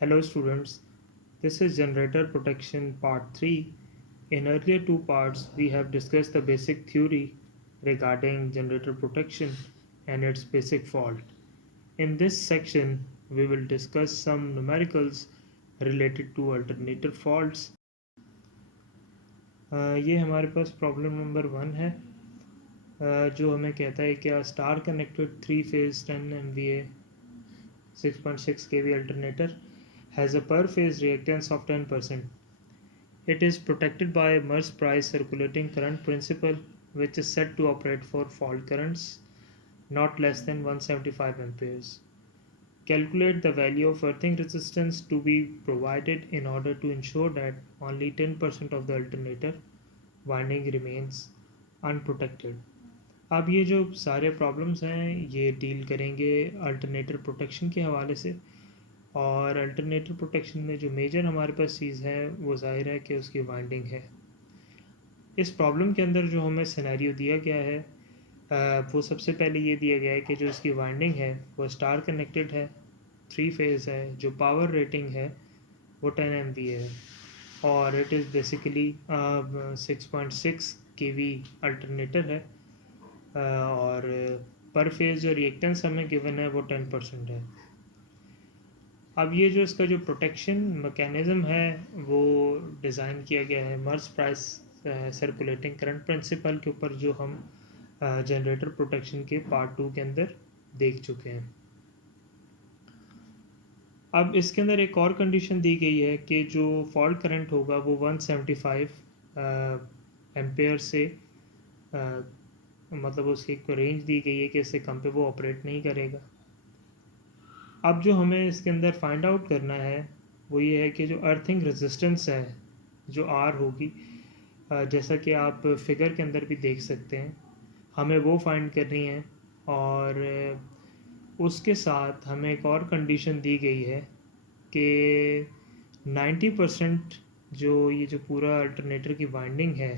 Hello students, this is generator protection part 3. In earlier two parts, we have discussed the basic theory regarding generator protection and its basic fault. In this section, we will discuss some numericals related to alternator faults. ये हमारे पास problem number 1 है जो हमें कहता है कि star connected 3 phase 10 MVA 6.6 kV alternator has a per phase reactance of 10%. It is protected by Merz-Price circulating current principle, which is set to operate for fault currents not less than 175 amperes. Calculate the value of earthing resistance to be provided in order to ensure that only 10% of the alternator winding remains unprotected. अब ये जो सारे problems हैं ये deal करेंगे alternator protection के हवाले से। और अल्टरनेटर प्रोटेक्शन में जो मेजर हमारे पास चीज़ है वो ज़ाहिर है कि उसकी वाइंडिंग है। इस प्रॉब्लम के अंदर जो हमें सिनेरियो दिया गया है वो सबसे पहले ये दिया गया है कि जो इसकी वाइंडिंग है वो स्टार कनेक्टेड है, 3 फेज़ है, जो पावर रेटिंग है वो 10 MVA है और it is basically 6.6 kV alternator है और पर फेज़ जो रिएक्टेंस हमें गिवन है वो 10% है। अब ये जो इसका जो प्रोटेक्शन मैकेनिज़्म है वो डिज़ाइन किया गया है मर्ज प्राइस सर्कुलेटिंग करंट प्रिंसिपल के ऊपर, जो हम जनरेटर प्रोटेक्शन के पार्ट 2 के अंदर देख चुके हैं। अब इसके अंदर एक और कंडीशन दी गई है कि जो फॉल्ट करंट होगा वो 175 एम्पेयर से मतलब उसकी एक रेंज दी गई है कि इससे कम पे वो ऑपरेट नहीं करेगा। अब जो हमें इसके अंदर फाइंड आउट करना है वो ये है कि जो अर्थिंग रेजिस्टेंस है जो आर होगी, जैसा कि आप फिगर के अंदर भी देख सकते हैं, हमें वो फाइंड करनी है। और उसके साथ हमें एक और कंडीशन दी गई है कि 90% जो पूरा अल्टरनेटर की वाइंडिंग है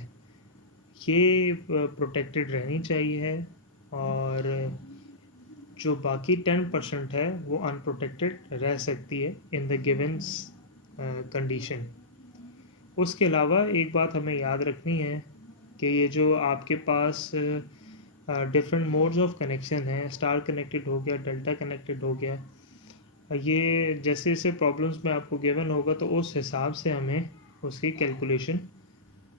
ये प्रोटेक्टेड रहनी चाहिए और जो बाकी 10% है वो अनप्रोटेक्टेड रह सकती है इन द गिवन कंडीशन। उसके अलावा एक बात हमें याद रखनी है कि ये जो आपके पास डिफरेंट मोड्स ऑफ कनेक्शन हैं, स्टार कनेक्टेड हो गया, डेल्टा कनेक्टेड हो गया, ये जैसे जैसे प्रॉब्लम्स में आपको गिवन होगा तो उस हिसाब से हमें उसकी कैलकुलेशन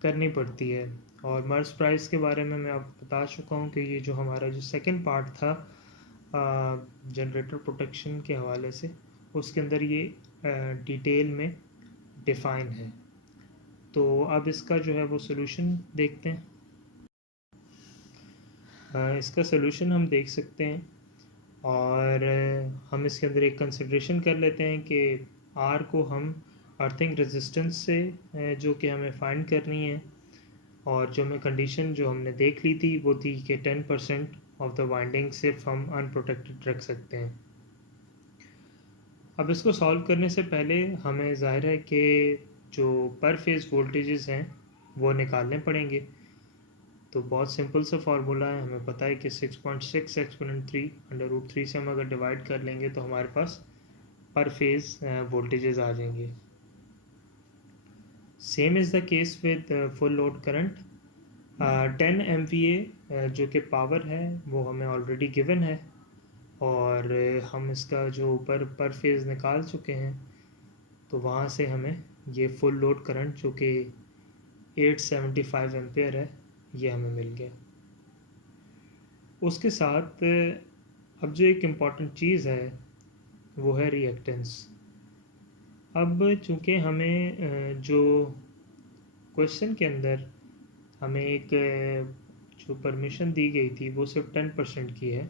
करनी पड़ती है। और मर्ज प्राइस के बारे में मैं आपको बता चुका हूँ कि ये जो हमारा जो सेकंड पार्ट था जनरेटर प्रोटेक्शन के हवाले से, उसके अंदर ये डिटेल में डिफ़ाइन है। तो अब इसका जो है वो सोल्यूशन देखते हैं। इसका सोल्यूशन हम देख सकते हैं और हम इसके अंदर एक कंसिड्रेशन कर लेते हैं कि आर को हम अर्थिंग रेजिस्टेंस से जो कि हमें फाइंड करनी है, और जो हमें कंडीशन जो हमने देख ली थी वो थी कि 10% ऑफ द वाइंडिंग सिर्फ हम अनप्रोटेक्टेड रख सकते हैं। अब इसको सॉल्व करने से पहले हमें ज़ाहिर है कि जो पर फेज़ वोल्टेजेस हैं वो निकालने पड़ेंगे। तो बहुत सिंपल सा फार्मूला है, हमें पता है कि 6.6 एक्सपोनेंट 3 √3 से हम अगर डिवाइड कर लेंगे तो हमारे पास पर फेज़ वोल्टेजेस आ जाएंगे। Same is the case with full load current. 10 MVA जो कि पावर है वो हमें ऑलरेडी गिवन है और हम इसका जो ऊपर पर फेज़ निकाल चुके हैं, तो वहाँ से हमें ये फुल लोड करंट जो कि 875 एम्पेयर है ये हमें मिल गया। उसके साथ अब जो एक इम्पॉर्टेंट चीज़ है वो है रिएक्टेंस। अब चूँकि हमें जो क्वेश्चन के अंदर हमें एक जो परमिशन दी गई थी वो सिर्फ 10% की है,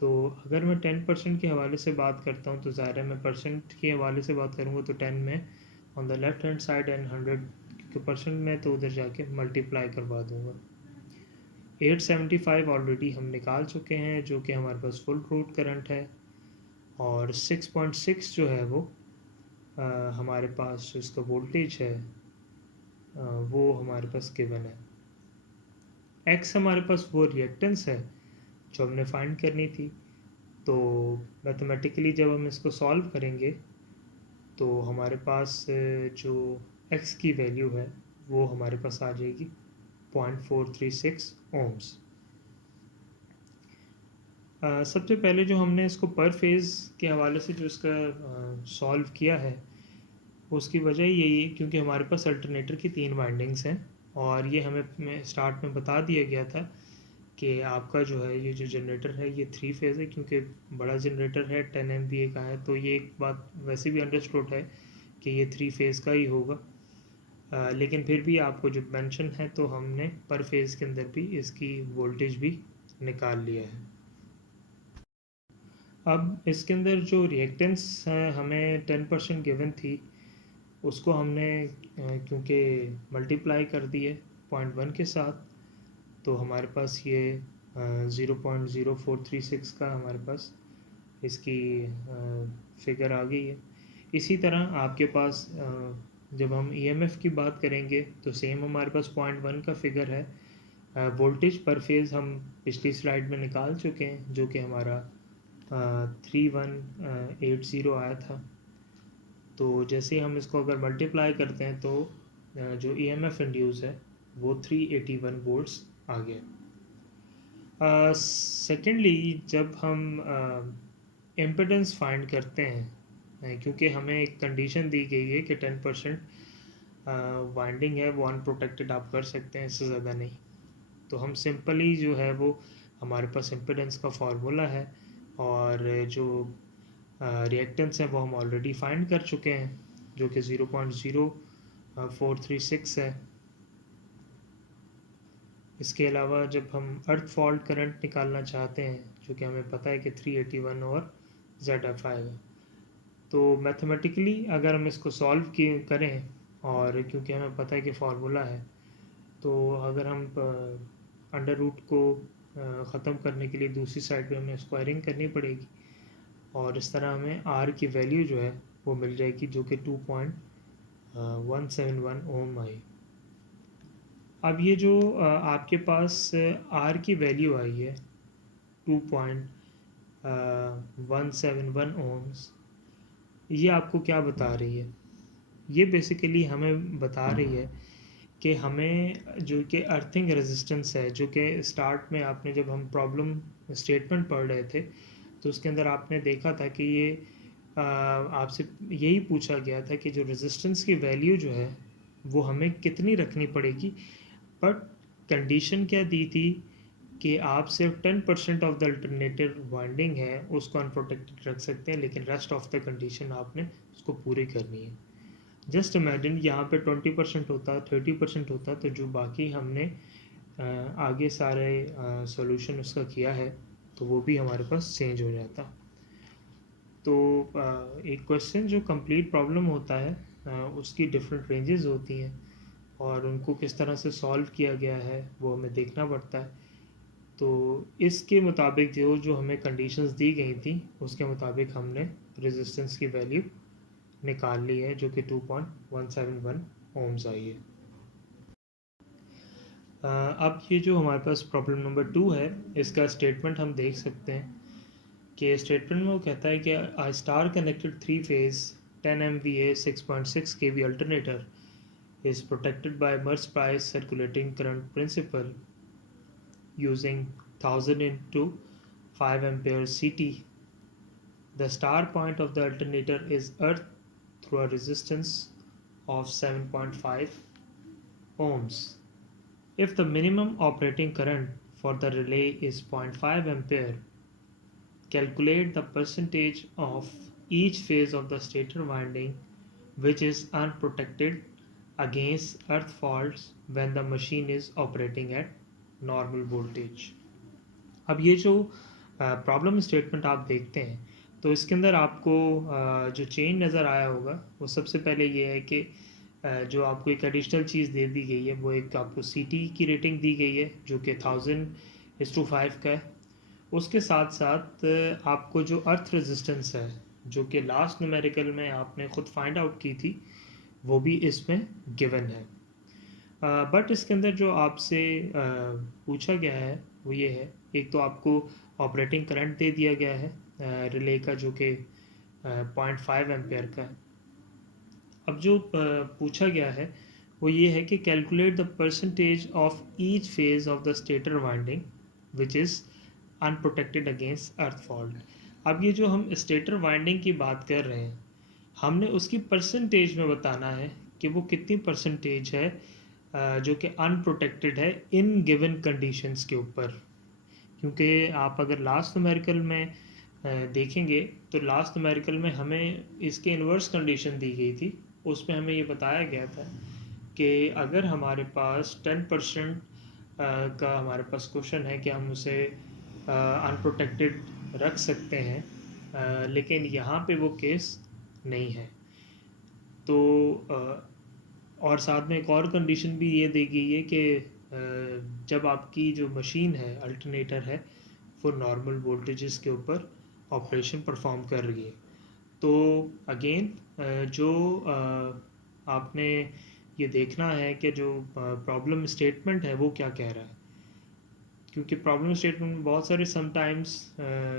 तो अगर मैं 10% के हवाले से बात करता हूँ तो ज़ाहिर है मैं परसेंट के हवाले से बात करूँगा तो 10 में on the left hand side and 100 के परसेंट में तो उधर जाके मल्टीप्लाई करवा दूँगा। 875 ऑलरेडी हम निकाल चुके हैं जो कि हमारे पास फुल लोड करंट है, और 6.6 जो है वो हमारे पास जो इसका वोल्टेज है वो हमारे पास गिवन है। एक्स हमारे पास वो रिएक्टेंस है जो हमने फाइंड करनी थी। तो मैथमेटिकली जब हम इसको सॉल्व करेंगे तो हमारे पास जो x की वैल्यू है वो हमारे पास आ जाएगी 0.436 ओम्स। सबसे पहले जो हमने इसको पर फेज़ के हवाले से जो इसका सॉल्व किया है उसकी वजह यही है क्योंकि हमारे पास अल्टरनेटर की 3 वाइंडिंग्स हैं और ये हमें स्टार्ट में बता दिया गया था कि आपका जो है ये जो जनरेटर है ये 3 फेज़ है, क्योंकि बड़ा जनरेटर है 10 MVA का है, तो ये एक बात वैसे भी अंडरस्टूड है कि ये 3 फेज़ का ही होगा। लेकिन फिर भी आपको जो मेंशन है तो हमने पर फेज़ के अंदर भी इसकी वोल्टेज भी निकाल लिया है। अब इसके अंदर जो रिएक्टेंस है हमें 10% गिवन थी, उसको हमने क्योंकि मल्टीप्लाई कर दिए 0.1 के साथ, तो हमारे पास ये 0.0436 का हमारे पास इसकी फिगर आ गई है। इसी तरह आपके पास जब हम EMF की बात करेंगे तो सेम हमारे पास 0.1 का फिगर है। वोल्टेज पर फेज़ हम पिछली स्लाइड में निकाल चुके हैं जो कि हमारा 3180 आया था। तो जैसे हम इसको अगर मल्टीप्लाई करते हैं तो जो EMF इंड्यूस है वो 381 वोल्ट्स आ गया। सेकेंडली जब हम इम्पिडेंस फाइंड करते हैं, क्योंकि हमें एक कंडीशन दी गई है कि 10% वाइंडिंग है वो अनप्रोटेक्टेड आप कर सकते हैं, इससे ज़्यादा नहीं, तो हम सिंपली जो है वो हमारे पास इम्पिडेंस का फार्मूला है और जो रिएक्टेंस है वो हम ऑलरेडी फाइंड कर चुके हैं जो कि 0.0436 है। इसके अलावा जब हम अर्थ फॉल्ट करंट निकालना चाहते हैं जो कि हमें पता है कि 381 और ZFI है, तो मैथमेटिकली अगर हम इसको सॉल्व करें और क्योंकि हमें पता है कि फार्मूला है, तो अगर हम अंडर रूट को ख़त्म करने के लिए दूसरी साइड पे हमें स्क्वायरिंग करनी पड़ेगी और इस तरह हमें R की वैल्यू जो है वो मिल जाएगी जो कि 2.171 ओम आई। अब ये जो आपके पास R की वैल्यू आई है 2.171 ओम्स, ये आपको क्या बता रही है? ये बेसिकली हमें बता रही है कि हमें जो कि अर्थिंग रेजिस्टेंस है, जो कि स्टार्ट में आपने जब हम प्रॉब्लम स्टेटमेंट पढ़ रहे थे तो उसके अंदर आपने देखा था कि ये आपसे यही पूछा गया था कि जो रेजिस्टेंस की वैल्यू जो है वो हमें कितनी रखनी पड़ेगी, बट कंडीशन क्या दी थी कि आप सिर्फ 10% ऑफ द अल्टरनेटिव वाइंडिंग है उसको अनप्रोटेक्टेड रख सकते हैं, लेकिन रेस्ट ऑफ द कंडीशन आपने उसको पूरी करनी है। जस्ट इमेजिन यहाँ पे 20% होता, 30% होता, तो जो बाकी हमने आगे सारे सॉल्यूशन उसका किया है तो वो भी हमारे पास चेंज हो जाता। तो एक क्वेश्चन जो कंप्लीट प्रॉब्लम होता है उसकी डिफरेंट रेंजेस होती हैं और उनको किस तरह से सॉल्व किया गया है वो हमें देखना पड़ता है। तो इसके मुताबिक जो हमें कंडीशंस दी गई थी उसके मुताबिक हमने रेजिस्टेंस की वैल्यू निकाल ली है जो कि 2.171 ओम्स आई है। अब ये जो हमारे पास प्रॉब्लम नंबर 2 है इसका स्टेटमेंट हम देख सकते हैं कि स्टेटमेंट में वो कहता है कि a star connected 3 phase 10 MVA 6.6 kV alternator is protected by Merz-Price circulating current principle using 1000 into 5 ampere CT. The star point of the alternator is earth through a resistance of 7.5 ohms. If the minimum operating current for the relay is 0.5 ampere, calculate the percentage of each phase of the stator winding which is unprotected against earth faults when the machine is operating at normal voltage. अब ये जो problem statement आप देखते हैं तो इसके अंदर आपको जो चेंज नज़र आया होगा वो सबसे पहले ये है कि जो आपको एक एडिशनल चीज़ दे दी गई है वो एक आपको CT की रेटिंग दी गई है जो कि 1000:5 का है। उसके साथ साथ आपको जो अर्थ रेजिस्टेंस है जो कि लास्ट न्यूमेरिकल में आपने ख़ुद फाइंड आउट की थी वो भी इसमें गिवन है। बट इसके अंदर जो आपसे पूछा गया है वो ये है, एक तो आपको ऑपरेटिंग करंट दे दिया गया है रिले का जो कि 0.5 एम्पेयर का है, अब जो पूछा गया है वो ये है कि calculate the percentage of each phase of the stator winding which is unprotected against earth fault. अब ये जो हम स्टेटर वाइंडिंग की बात कर रहे हैं, हमने उसकी परसेंटेज में बताना है कि वो कितनी परसेंटेज है जो कि अनप्रोटेक्टेड है इन गिवन कंडीशंस के ऊपर। क्योंकि आप अगर लास्ट न्यूमेरिकल में देखेंगे तो लास्ट न्यूमेरिकल में हमें इसके इन्वर्स कंडीशन दी गई थी। उसमें हमें ये बताया गया था कि अगर हमारे पास 10% का हमारे पास क्वेश्चन है कि हम उसे अनप्रोटेक्टेड रख सकते हैं, लेकिन यहाँ पे वो केस नहीं है। तो और साथ में एक और कंडीशन भी ये दी गई है कि जब आपकी जो मशीन है अल्टरनेटर है वो नॉर्मल वोल्टेजेस के ऊपर ऑपरेशन परफॉर्म कर रही है। तो अगेन जो आपने ये देखना है कि जो प्रॉब्लम स्टेटमेंट है वो क्या कह रहा है, क्योंकि प्रॉब्लम स्टेटमेंट में बहुत सारे समटाइम्स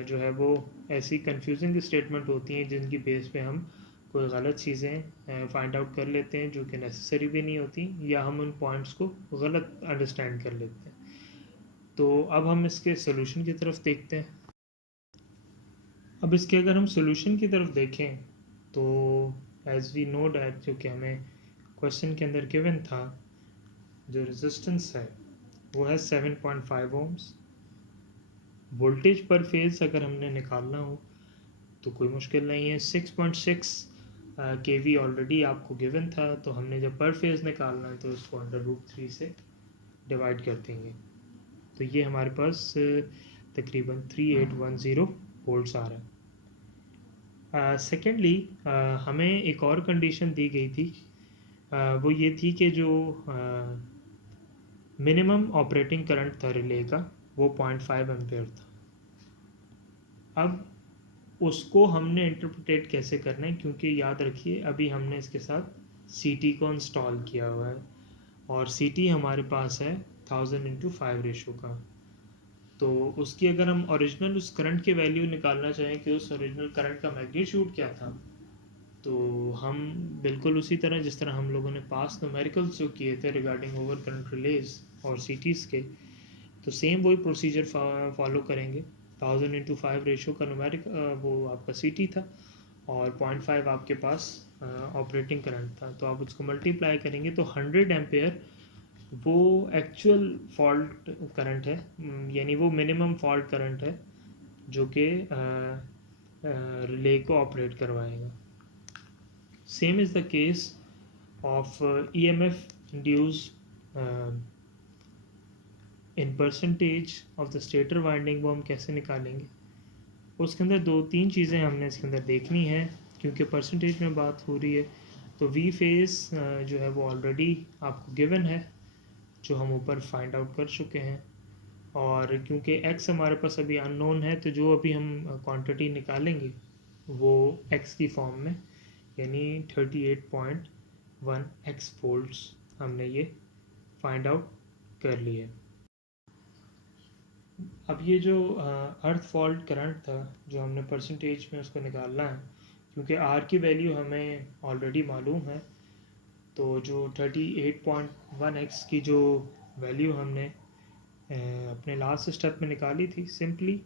जो है वो ऐसी कंफ्यूजिंग स्टेटमेंट होती हैं जिनकी बेस पे हम कोई गलत चीज़ें फाइंड आउट कर लेते हैं जो कि नेसेसरी भी नहीं होती, या हम उन पॉइंट्स को गलत अंडरस्टैंड कर लेते हैं। तो अब हम इसके सोल्यूशन की तरफ देखते हैं। अब इसके अगर हम सोल्यूशन की तरफ देखें तो एज वी नो डैट जो कि हमें क्वेश्चन के अंदर गिवन था, जो रेजिस्टेंस है वो है 7.5 ओम्स। वोल्टेज पर फेज अगर हमने निकालना हो तो कोई मुश्किल नहीं है, 6.6 kV ऑलरेडी आपको गिवन था, तो हमने जब पर फेज निकालना है तो उसको √3 से डिवाइड कर देंगे। तो ये हमारे पास तकरीबन 3810 वोल्ट्स आ रहा है। सेकेंडली हमें एक और कंडीशन दी गई थी, वो ये थी कि जो मिनिमम ऑपरेटिंग करंट था रिले का वो 0.5 एम्पेयर था। अब उसको हमने इंटरप्रेट कैसे करना है, क्योंकि याद रखिए अभी हमने इसके साथ CT को इंस्टॉल किया हुआ है और CT हमारे पास है 1000/5 रेशो का। तो उसकी अगर हम ओरिजिनल उस करंट की वैल्यू निकालना चाहें कि उस ओरिजिनल करंट का मैग्नीट्यूड क्या था, तो हम बिल्कुल उसी तरह जिस तरह हम लोगों ने पास न्यूमेरिकल्स जो किए थे रिगार्डिंग ओवर करंट रिलेज और CTs के, तो सेम वही प्रोसीजर फॉलो करेंगे। 1000/5 रेशो का न्यूमेरिक वो आपका CT था और 0.5 आपके पास ऑपरेटिंग करंट था, तो आप उसको मल्टीप्लाई करेंगे तो 100 एम्पेयर वो एक्चुअल फॉल्ट करंट है, यानी वो मिनिमम फॉल्ट करंट है जो कि रिले को ऑपरेट करवाएगा। Same is the case of EMF induced in percentage of the stator winding. वो हम कैसे निकालेंगे, उसके अंदर 2-3 चीज़ें हमने इसके अंदर देखनी है, क्योंकि परसेंटेज में बात हो रही है। तो वी फेस जो है वो ऑलरेडी आपको गिवन है, जो हम ऊपर फाइंड आउट कर चुके हैं, और क्योंकि x हमारे पास अभी अननोन है तो जो अभी हम क्वांटिटी निकालेंगे वो x की फॉर्म में, यानी 38.1 x वोल्ट्स हमने ये फाइंड आउट कर लिए। अब ये जो अर्थ फॉल्ट करंट था जो हमने परसेंटेज में उसको निकालना है, क्योंकि r की वैल्यू हमें ऑलरेडी मालूम है, तो जो 38.1x की जो वैल्यू हमने अपने लास्ट स्टेप में निकाली थी, सिंपली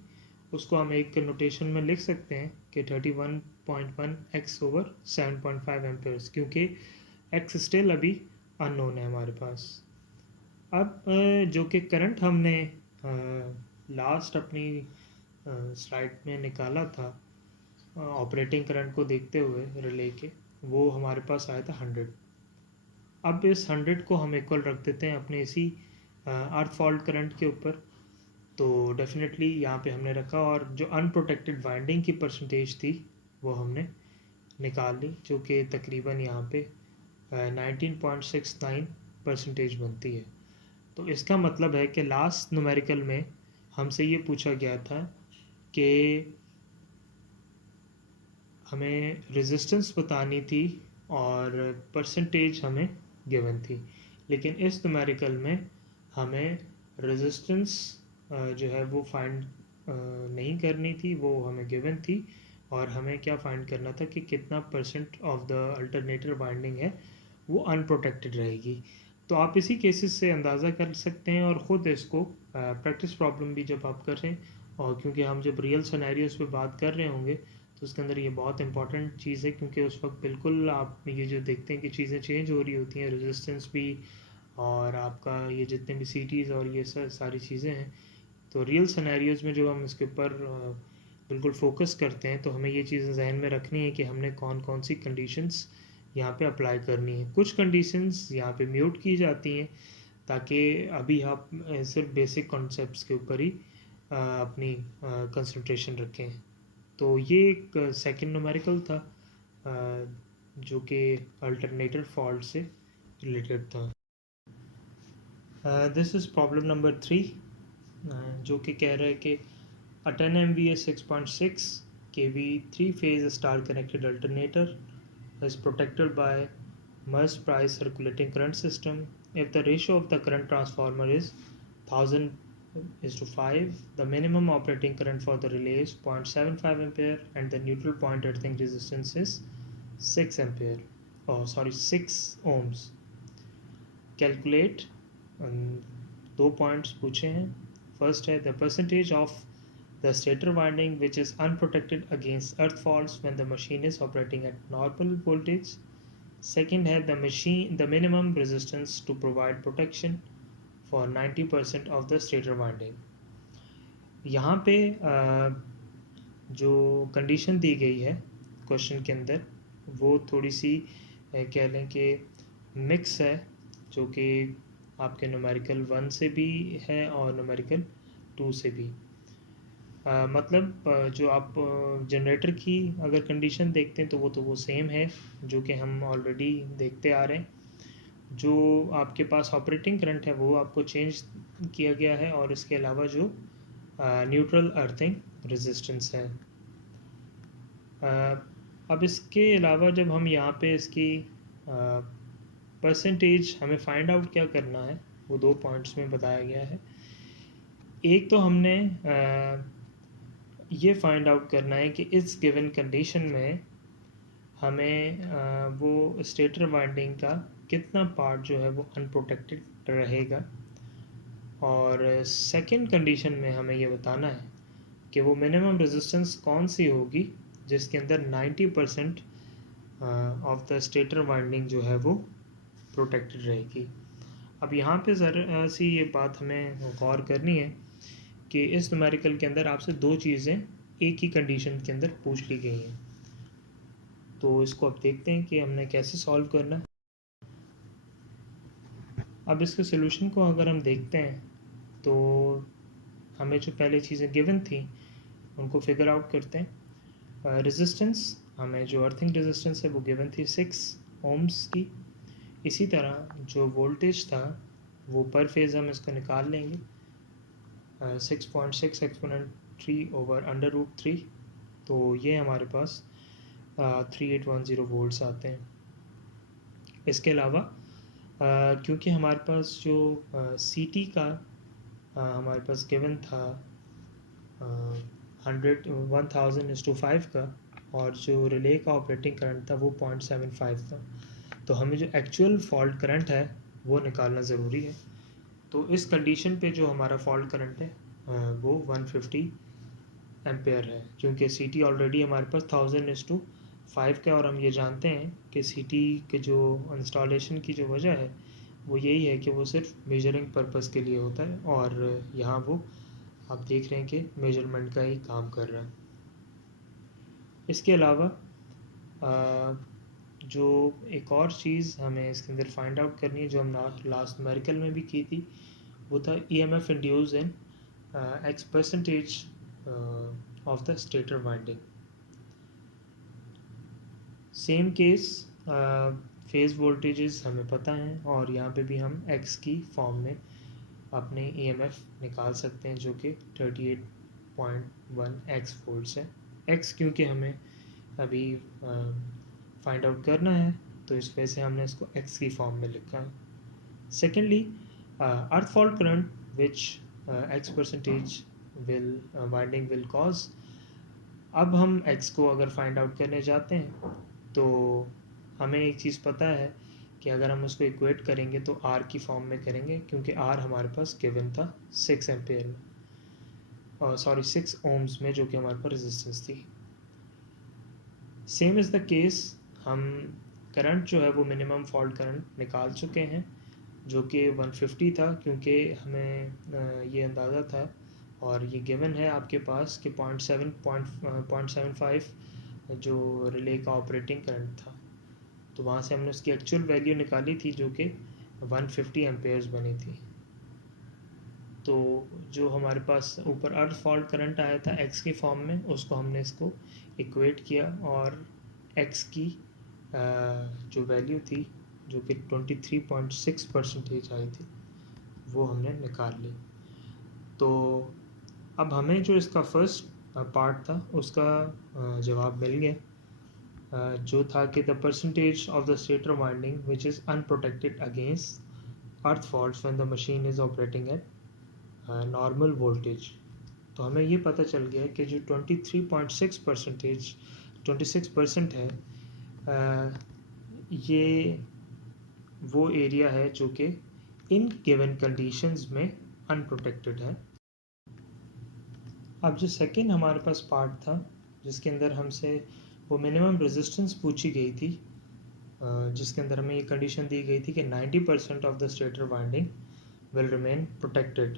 उसको हम एक नोटेशन में लिख सकते हैं कि 31.1x ओवर 7.5 एम्पेयर्स, क्योंकि x स्टिल अभी अननोन है हमारे पास। अब जो कि करंट हमने लास्ट अपनी स्लाइड में निकाला था ऑपरेटिंग करंट को देखते हुए रिले के, वो हमारे पास आया था 100। अब इस 100 को हम इक्वल रख देते हैं अपने इसी अर्थ फॉल्ट करंट के ऊपर, तो डेफिनेटली यहाँ पे हमने रखा, और जो अनप्रोटेक्टेड वाइंडिंग की परसेंटेज थी वो हमने निकाल ली, जो कि तकरीबन यहाँ पे 19.69% बनती है। तो इसका मतलब है कि लास्ट न्यूमेरिकल में हमसे ये पूछा गया था कि हमें रेजिस्टेंस बतानी थी और परसेंटेज हमें गिवन थी, लेकिन इस न्यूमेरिकल में हमें रेजिस्टेंस जो है वो फाइंड नहीं करनी थी, वो हमें गिवन थी, और हमें क्या फाइंड करना था कि कितना percent of the alternator winding है वो अनप्रोटेक्टेड रहेगी। तो आप इसी केसेस से अंदाज़ा कर सकते हैं और ख़ुद इसको प्रैक्टिस प्रॉब्लम भी जब आप कर रहे हैं, और क्योंकि हम जब रियल सिनेरियोस पे बात कर रहे होंगे तो उसके अंदर ये बहुत इंपॉर्टेंट चीज़ है, क्योंकि उस वक्त बिल्कुल आप ये जो देखते हैं कि चीज़ें चेंज हो रही होती हैं, रेजिस्टेंस भी और आपका ये जितने भी सीटीज़ और ये सारी चीज़ें हैं, तो रियल सिनेरियोज में जब हम इसके ऊपर बिल्कुल फोकस करते हैं तो हमें ये चीज़ें जहन में रखनी है कि हमने कौन कौन सी कंडीशंस यहाँ पे अप्लाई करनी है। कुछ कंडीशंस यहाँ पे म्यूट की जाती हैं ताकि अभी आप सिर्फ बेसिक कॉन्सेप्ट्स के ऊपर ही अपनी कंसंट्रेशन रखें। तो ये एक सेकंड न्यूमेरिकल था जो कि अल्टरनेटर फॉल्ट से रिलेटेड था। दिस इज़ प्रॉब्लम नंबर 3 जो कि कह रहा है कि a 10 MVA 6.6 kV 3-phase star connected alternator is protected by Merz price circulating current system. If the ratio of the current transformer is 1000:5, the minimum operating current for the relay is 0.75 ampere and the neutral point earthing resistance is 6 ohms. Calculate दो points पूछे हैं। First है the percentage of the stator winding which is unprotected against earth faults when the machine is operating at normal voltage. Second है the minimum resistance to provide protection for 90% of the stator winding. यहाँ पे जो condition दी गई है question के अंदर वो थोड़ी सी कह लें कि मिक्स है, जो कि आपके न्यूमेरिकल 1 से भी है और न्यूमेरिकल 2 से भी। मतलब जो आप जनरेटर की अगर कंडीशन देखते हैं तो वो सेम है जो कि हम ऑलरेडी देखते आ रहे हैं। जो आपके पास ऑपरेटिंग करंट है वो आपको चेंज किया गया है, और इसके अलावा जो न्यूट्रल अर्थिंग रेजिस्टेंस है। अब इसके अलावा जब हम यहाँ पे इसकी परसेंटेज हमें फाइंड आउट क्या करना है वो दो पॉइंट्स में बताया गया है। एक तो हमने ये फाइंड आउट करना है कि इस गिवन कंडीशन में हमें वो स्टेटर वाइंडिंग का कितना पार्ट जो है वो अनप्रोटेक्टेड रहेगा, और सेकंड कंडीशन में हमें ये बताना है कि वो मिनिमम रेजिस्टेंस कौन सी होगी जिसके अंदर 90% ऑफ द स्टेटर वाइंडिंग जो है वो प्रोटेक्टेड रहेगी। अब यहाँ पे ज़रा सी ये बात हमें गौर करनी है कि इस न्यूमेरिकल के अंदर आपसे दो चीज़ें एक ही कंडीशन के अंदर पूछ ली गई हैं। तो इसको अब देखते हैं कि हमने कैसे सॉल्व करना है। अब इसके सोल्यूशन को अगर हम देखते हैं तो हमें जो पहले चीज़ें गिवन थी उनको फिगर आउट करते हैं। रेजिस्टेंस हमें जो अर्थिंग रेजिस्टेंस है वो गिवन थी 6 ओम्स की। इसी तरह जो वोल्टेज था वो पर फेज़ हम इसको निकाल लेंगे 6.6 एक्सपोनेंट 3 ओवर अंडर रूट 3, तो ये हमारे पास 3810 वोल्ट्स आते हैं। इसके अलावा क्योंकि हमारे पास जो CT का हमारे पास गिवन था 1000:5 का, और जो रिले का ऑपरेटिंग करंट था वो 0.75 था, तो हमें जो एक्चुअल फॉल्ट करंट है वो निकालना ज़रूरी है। तो इस कंडीशन पे जो हमारा फॉल्ट करंट है वो 150 एम्पेयर है, क्योंकि CT ऑलरेडी हमारे पास 1000:5 का, और हम ये जानते हैं कि CT के जो इंस्टॉलेशन की जो वजह है वो यही है कि वो सिर्फ मेजरिंग पर्पस के लिए होता है, और यहाँ वो आप देख रहे हैं कि मेजरमेंट का ही काम कर रहा है। इसके अलावा जो एक और चीज़ हमें इसके अंदर फाइंड आउट करनी है जो हम लास्ट न्यूमेरिकल में भी की थी, वो था EMF induce in X% of the stator winding. Same case phase voltages हमें पता हैं, और यहाँ पे भी हम X की फॉर्म में अपने EMF निकाल सकते हैं जो कि 38.1 X वोल्ट्स है। X क्योंकि हमें अभी फाइंड आउट करना है तो इस वजह से हमने इसको X की फॉर्म में लिखा है। Secondly earth fault current which X% will winding will cause अब हम x को अगर फाइंड आउट करने जाते हैं तो हमें एक चीज़ पता है कि अगर हम उसको इक्वेट करेंगे तो R की फॉर्म में करेंगे, क्योंकि R हमारे पास गिवन था 6 एम्पेयर में, और सॉरी 6 ओम्स में, जो कि हमारे पास रेजिस्टेंस थी। सेम इज़ द केस, हम करंट जो है वो मिनिमम फॉल्ट करंट निकाल चुके हैं, जो कि 150 था, क्योंकि हमें ये अंदाज़ा था और ये गिवन है आपके पास कि 0.75 जो रिले का ऑपरेटिंग करंट था, तो वहाँ से हमने उसकी एक्चुअल वैल्यू निकाली थी जो कि 150 एम्पेयर्स बनी थी। तो जो हमारे पास ऊपर अर्थ फॉल्ट करंट आया था एक्स की फॉर्म में, उसको हमने इसको इक्वेट किया और एक्स की जो वैल्यू थी जो कि 23.6% आई थी वो हमने निकाल ली। तो अब हमें जो इसका फर्स्ट पार्ट था उसका जवाब मिल गया, जो था कि the percentage of the stator winding which is unprotected against earth faults when the machine is operating eight normal voltage. तो हमें ये पता चल गया कि जो 26% है, ये वो एरिया है जो कि इन गिवन कंडीशंस में अनप्रोटेक्टेड है। अब जो सेकेंड हमारे पास पार्ट था जिसके अंदर हमसे वो मिनिमम रेजिस्टेंस पूछी गई थी, जिसके अंदर हमें ये कंडीशन दी गई थी कि 90% of the stator winding will remain protected.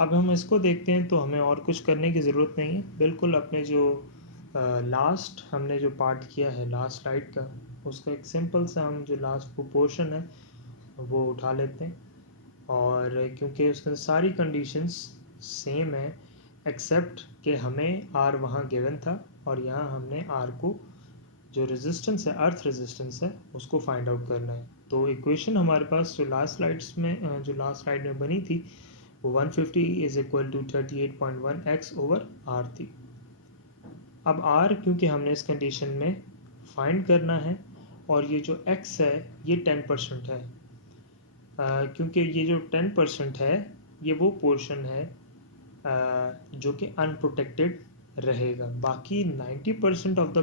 अब हम इसको देखते हैं तो हमें और कुछ करने की ज़रूरत नहीं है, बिल्कुल अपने जो लास्ट हमने जो पार्ट किया है लास्ट स्लाइड का, उसका एक सिंपल सा हम जो लास्ट पोर्शन है वो उठा लेते हैं, और क्योंकि उसके सारी कंडीशंस सेम है एक्सेप्ट कि हमें R वहाँ गिवन था और यहाँ हमने R को जो रेजिस्टेंस है, अर्थ रेजिस्टेंस है, उसको फाइंड आउट करना है। तो इक्वेशन हमारे पास जो लास्ट स्लाइड में बनी थी वो 150 is equal to 38.1 x over R थी। अब R क्योंकि हमने इस कंडीशन में फाइंड करना है और ये जो x है ये 10% है, क्योंकि ये जो 10% है ये वो पोर्शन है जो कि अनप्रोटेक्टेड रहेगा, बाकी 90% ऑफ द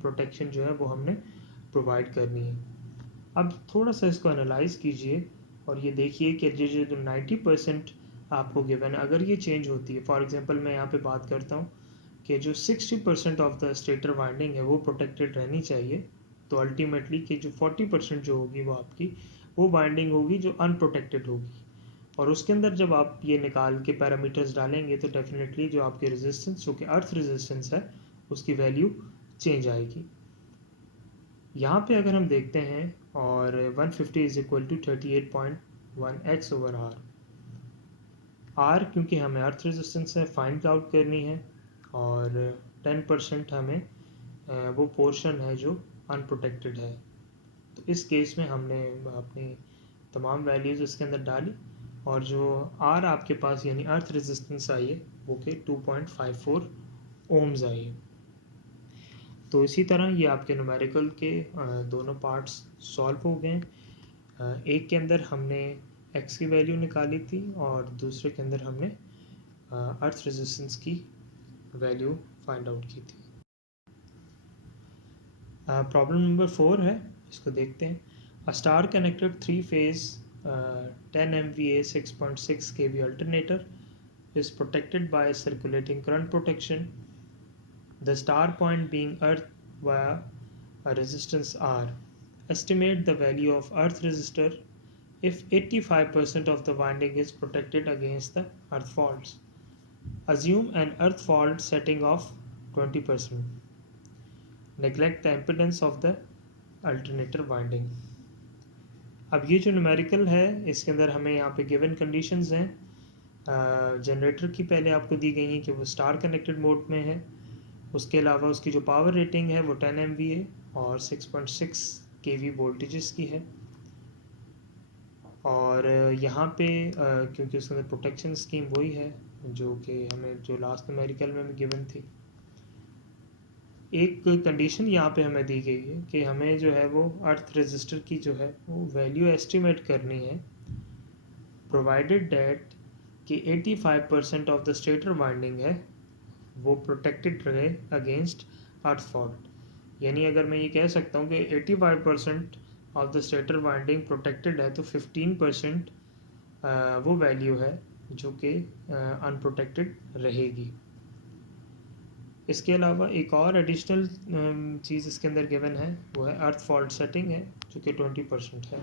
प्रोटेक्शन जो है वो हमने प्रोवाइड करनी है। अब थोड़ा सा इसको एनालाइज कीजिए और ये देखिए कि जो 90% आपको गिवन है, अगर ये चेंज होती है, फॉर एग्जांपल मैं यहाँ पे बात करता हूँ कि जो 60% ऑफ द स्टेटर वाइंडिंग है वो प्रोटेक्टेड रहनी चाहिए, तो अल्टीमेटली कि जो 40% जो होगी वो आपकी वो वाइंडिंग होगी जो अनप्रोटेक्टेड होगी, और उसके अंदर जब आप ये निकाल के पैरामीटर्स डालेंगे तो डेफिनेटली जो आपकी रेजिस्टेंस जो कि अर्थ रेजिस्टेंस है उसकी वैल्यू चेंज आएगी। यहाँ पे अगर हम देखते हैं और 150 is equal to 38.1 x over R क्योंकि हमें अर्थ रेजिस्टेंस है फाइंड आउट करनी है, और 10% हमें वो पोर्शन है जो अनप्रोटेक्टेड है, तो इस केस में हमने अपनी तमाम वैल्यूज़ इसके अंदर डाली और जो R आपके पास यानी अर्थ रेजिस्टेंस आई है वो के 2.54 ओम्स आई है। तो इसी तरह ये आपके न्यूमेरिकल के दोनों पार्ट्स सॉल्व हो गए। एक के अंदर हमने x की वैल्यू निकाली थी और दूसरे के अंदर हमने अर्थ रेजिस्टेंस की वैल्यू फाइंड आउट की थी। प्रॉब्लम नंबर 4 है, इसको देखते हैं। A star connected 3 phase 10 MVA 6.6 kV alternator is protected by circulating current protection, the star point being earth via a resistance R. Estimate the value of earth resistor if 85% of the winding is protected against the earth faults. Assume an earth fault setting of 20%. Neglect the impedance of the alternator winding. अब ये जो numerical है इसके अंदर हमें यहाँ पे given conditions हैं, जनरेटर की पहले आपको दी गई हैं कि वो स्टार कनेक्टेड मोड में है, उसके अलावा उसकी जो पावर रेटिंग है वो 10 MVA और 6.6 kV वोल्टेजेस की है, और यहाँ पे क्योंकि उसके अंदर प्रोटेक्शन स्कीम वही है जो कि हमें जो लास्ट न्यूमेरिकल में भी गिवन थी। एक कंडीशन यहाँ पे हमें दी गई है कि हमें जो है वो अर्थ रेजिस्टर की जो है वो वैल्यू एस्टिमेट करनी है, प्रोवाइडेड डैट कि 85% ऑफ द स्टेटर वाइंडिंग है वो प्रोटेक्टेड रहे अगेंस्ट अर्थ फॉल्ट। यानी अगर मैं ये कह सकता हूँ कि 85% of the stator winding protected है, तो 15% वो वैल्यू है जो कि अनप्रोटेक्टेड रहेगी। इसके अलावा एक और एडिशनल चीज़ इसके अंदर गिवन है, वो है अर्थ फॉल्ट सेटिंग है जो कि 20% है।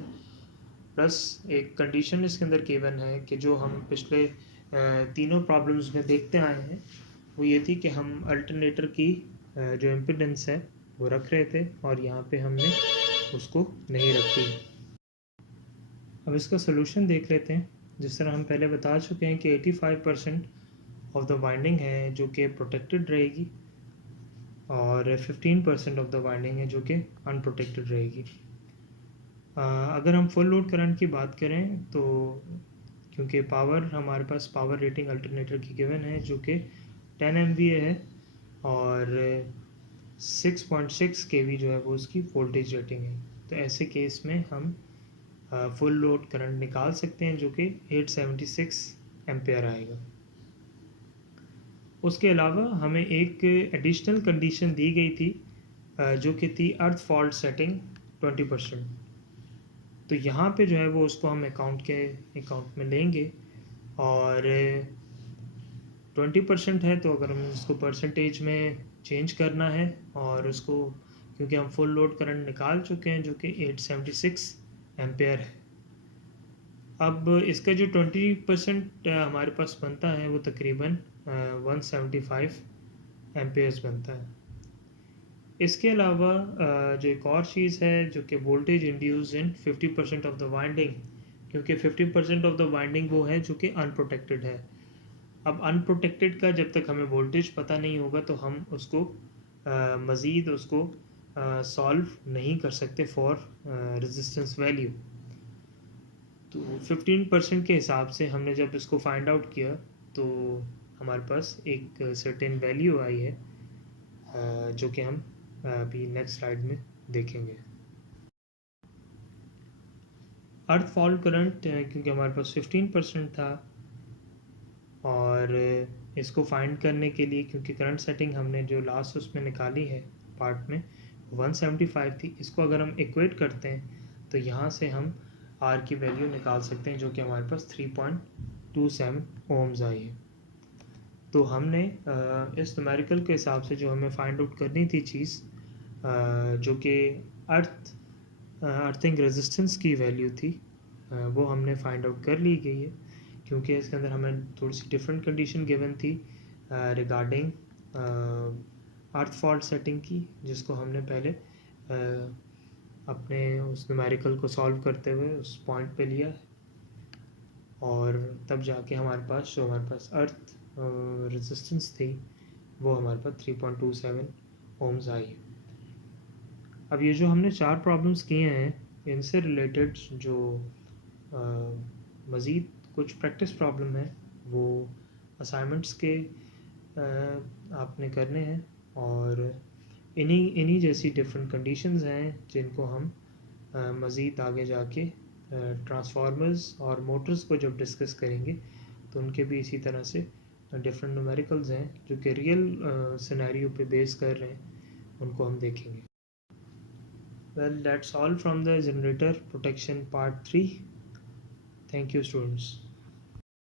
प्लस एक कंडीशन इसके अंदर गिवन है कि जो हम पिछले तीनों प्रॉब्लम्स में देखते आए हैं, वो ये थी कि हम अल्टरनेटर की जो इम्पिडेंस है वो रख रहे थे और यहाँ पे हमने उसको नहीं रखी। अब इसका सोल्यूशन देख लेते हैं। जिस तरह हम पहले बता चुके हैं कि 85% ऑफ द वाइंडिंग है जो कि प्रोटेक्टेड रहेगी और 15% ऑफ द वाइंडिंग है जो कि अनप्रोटेक्टेड रहेगी। अगर हम फुल लोड करंट की बात करें तो क्योंकि पावर हमारे पास पावर रेटिंग अल्टरनेटर की गिवन है जो कि 10 MVA है और 6.6 kV जो है वो उसकी वोल्टेज रेटिंग है, तो ऐसे केस में हम फुल लोड करंट निकाल सकते हैं जो कि 876 एम्पेयर आएगा। उसके अलावा हमें एक एडिशनल कंडीशन दी गई थी जो कि थी अर्थ फॉल्ट सेटिंग 20%। तो यहाँ पे जो है वो उसको हम अकाउंट में लेंगे और 20% है, तो अगर हम इसको परसेंटेज में चेंज करना है और उसको, क्योंकि हम फुल लोड करंट निकाल चुके हैं जो कि 876 एम्पेयर है। अब इसका जो 20% हमारे पास बनता है वो तकरीबन 175 एम्पेयर्स बनता है। इसके अलावा जो एक और चीज़ है जो कि voltage induce in 50% of the winding, क्योंकि 50% ऑफ द वाइंडिंग वो है जो कि अनप्रोटेक्टेड है। अब अनप्रोटेक्टेड का जब तक हमें वोल्टेज पता नहीं होगा तो हम उसको मज़ीद उसको सॉल्व नहीं कर सकते फॉर रेजिस्टेंस वैल्यू। तो 15% के हिसाब से हमने जब इसको फाइंड आउट किया तो हमारे पास एक सर्टेन वैल्यू आई है जो कि हम अभी नेक्स्ट स्लाइड में देखेंगे। अर्थ फॉल्ट करंट क्योंकि हमारे पास 15% था और इसको फाइंड करने के लिए, क्योंकि करंट सेटिंग हमने जो लास्ट उसमें निकाली है पार्ट में 175 थी, इसको अगर हम इक्वेट करते हैं तो यहाँ से हम आर की वैल्यू निकाल सकते हैं जो कि हमारे पास 3.27 ओम्स आई है। तो हमने इस न्यूमेरिकल के हिसाब से जो हमें फाइंड आउट करनी थी चीज़ जो कि अर्थिंग रेजिस्टेंस की वैल्यू थी, वो हमने फाइंड आउट कर ली गई है, क्योंकि इसके अंदर हमें थोड़ी सी डिफरेंट कंडीशन गिवन थी रिगार्डिंग अर्थ फॉल्ट सेटिंग की, जिसको हमने पहले अपने उस न्यूमेरिकल को सॉल्व करते हुए उस पॉइंट पे लिया और तब जाके हमारे पास जो हमारे पास अर्थ रेजिस्टेंस थी वो हमारे पास 3.27 ओम्स आई। अब ये जो हमने 4 प्रॉब्लम्स किए हैं, इनसे रिलेटेड जो मज़ीद कुछ प्रैक्टिस प्रॉब्लम है वो असाइनमेंट्स के आपने करने हैं और इन्हीं जैसी डिफरेंट कंडीशंस हैं जिनको हम मज़ीद आगे जाके ट्रांसफार्मर्स और मोटर्स को जब डिस्कस करेंगे तो उनके भी इसी तरह से डिफरेंट न्यूमेरिकल्स हैं जो कि रियल सिनेरियो पे बेस कर रहे हैं, उनको हम देखेंगे। Well, that's all from the generator protection part 3. Thank you, students.